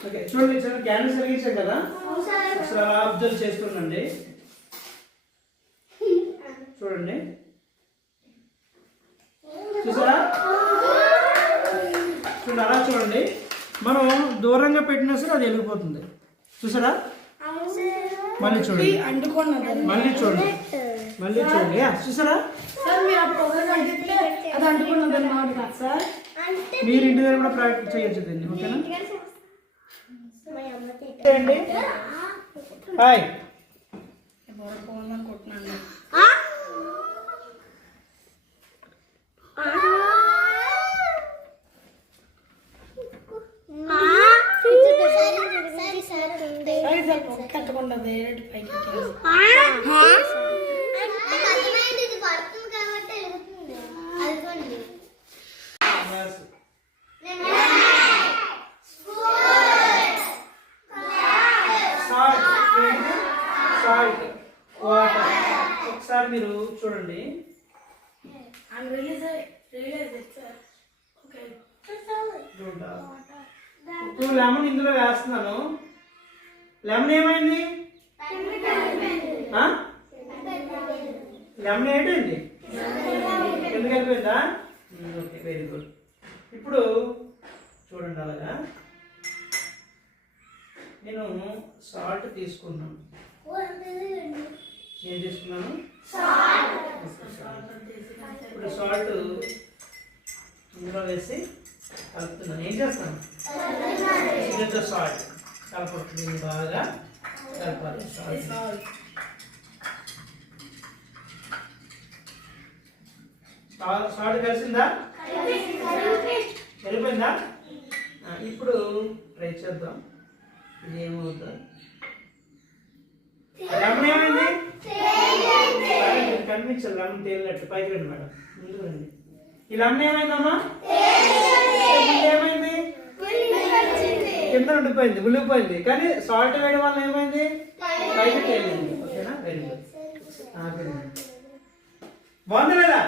okay చూడండి sir candles వెలిగించాం కదా అసలు అలా అబ్జర్వ్ చేస్తుండండి చూడండి చూసారా చూడండి అలా చూడండి మనం దూరంగా పెట్టినా సరే అది వెళ్ళిపోతుంది చూసారా మళ్ళీ చూడండి మళ్ళీ చూడండి మళ్ళీ చూడండి చూసారా మీరు ఇంటి దగ్గర కూడా ప్రాక్టీస్ చేయొచ్చు దీన్ని ఓకేనా హాయ్ ఒకసారి మీరు చూడండి ఇప్పుడు లెమన్ ఇందులో వేస్తున్నాను లెమన్ ఏమైంది లెమన్ ఏంటండి ఎందుకు వెళ్ళిపోయిందా ఓకే వెరీ గుడ్ ఇప్పుడు చూడండి అలాగా నేను సాల్ట్ తీసుకున్నాను ఏం తీసుకున్నాను ఇప్పుడు సాల్ట్ ఇందులో వేసి కలుపుతున్నాను ఏం చేస్తాను దీంతో సాల్ట్ కలపడుతుంది బాగా కలపాలి సాల్ట్ సాల్ట్ కలిసిందా వెళ్ళిపోయిందా ఇప్పుడు ట్రై చేద్దాం ఇది ఏమవుతుందా లెమన్ ఏమైంది కనిపించాలి లెమన్ తేలినట్టు పైకి రండి మేడం ముందుకు రండి ఈ లెమన్ ఏమైందమ్మా ఏమైంది కింద ఉండిపోయింది ఉల్లిపోయింది కానీ సాల్ట్ వేయడం వల్ల ఏమైంది పైకి తేలింది ఓకేనా వెరీ గుడ్ బాగుంది లేదా